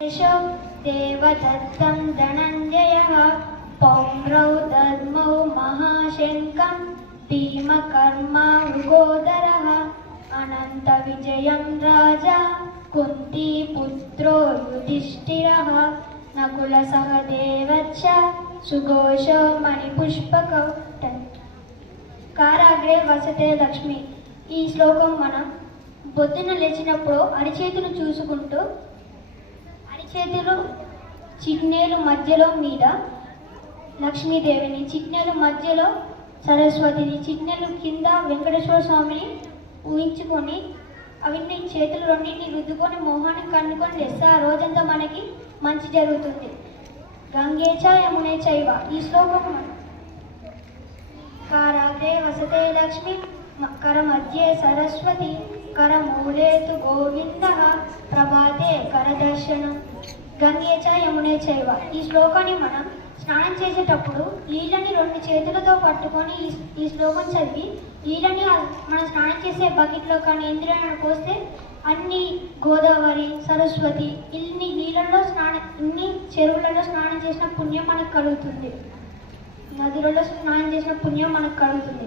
यशो देवदत्तं धनञ्जयः पौन्द्रौ दद्मौ महाशङ्खं भीमकर्मावृकोदरः अनन्तविजयं राजा कुन्तीपुत्रो युधिष्ठिरः नकुलसहदेवश्च सुघोषो मणिपुष्पकौ కారాగ్రే వసతే లక్ష్మి. ఈ శ్లోకం మనం పొద్దున లేచినప్పుడు అరిచేతులు చూసుకుంటూ అరిచేతులు చిట్నేలు మధ్యలో మీద లక్ష్మీదేవిని, చిట్నేలు మధ్యలో సరస్వతిని, చిట్నేలు కింద వెంకటేశ్వర స్వామిని ఊహించుకొని అవన్నీ చేతులు రెండింటిని రుద్దుకొని మొహాన్ని కన్నుకొని తెస్తే ఆ రోజంతా మనకి మంచి జరుగుతుంది. గంగే చ యమునే చైవ. ఈ శ్లోకం కారాగ్రే వసతే లక్ష్మి కరమధ్యే సరస్వతి కరమూలే తు గోవిందః ప్రభాతే కరదర్శనం. గంగే చ యమునే చైవ. ఈ శ్లోకాన్ని మనం స్నానం చేసేటప్పుడు నీళ్ళని రెండు చేతులతో పట్టుకొని ఈ శ్లోకం చదివి నీళ్ళని మనం స్నానం చేసే బకెట్లో కానీ ఎందులో పోస్తే అన్ని గోదావరి, సరస్వతి ఇన్ని నీళ్ళలో ఇన్ని చెరువులలో స్నానం చేసిన పుణ్యం మనకు కలుగుతుంది. నదులలో స్నానం చేసిన పుణ్యం మనకు కలుగుతుంది.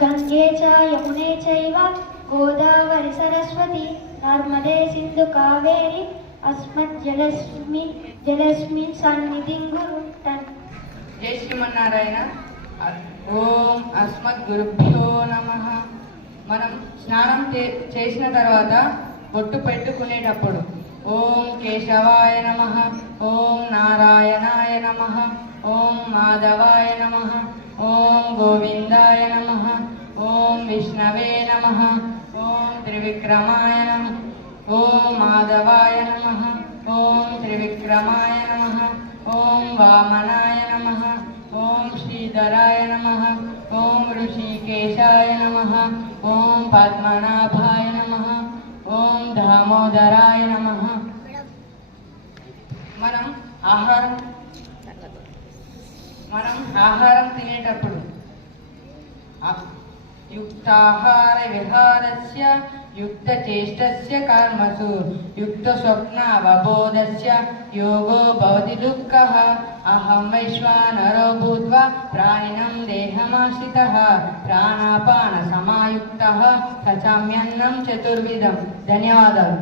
గంగే చ యమునే చైవ గోదావరి సరస్వతి నర్మదే సింధు కావేరి అస్మత్ జలస్మిన్ సన్నిధిం గురు. జై శ్రీమన్నారాయణ. ఓం అస్మద్ గురుభ్యో నమః. మనం స్నానం చేసిన తర్వాత బొట్టు పెట్టుకునేటప్పుడు ఓం కేశవాయ నమః, ఓం నారాయణాయ నమః, ఓం మాధవాయ నమః, ఓం గోవిందాయ నమః, ఓం విష్ణవే నమః, ఓం త్రివిక్రమాయ నమః, ఓం మాధవాయ నమః, ఓం త్రివిక్రమాయ నమః, ఓం వామనాయ నమః, ఓం శ్రీధరాయ నమః, ఓం ఋషికేశాయ నమః, ఓం పద్మనాభాయ నమః, ఓం దామోదరాయ నమః. మనం ఆహారం తినేటప్పుడు యుక్తాహార విహారస్య యుక్త చేష్టస్య కర్మసు యుక్త స్వప్న అవబోధస్య యోగో భవతి దుఃఖః. అహం వైశ్వానరో భూత్వా ప్రాణినం దేహమాశ్రితః ప్రాణాపాన సమాయుక్తః పచామ్యన్నం చతుర్విధం. ధన్యవాదాలు.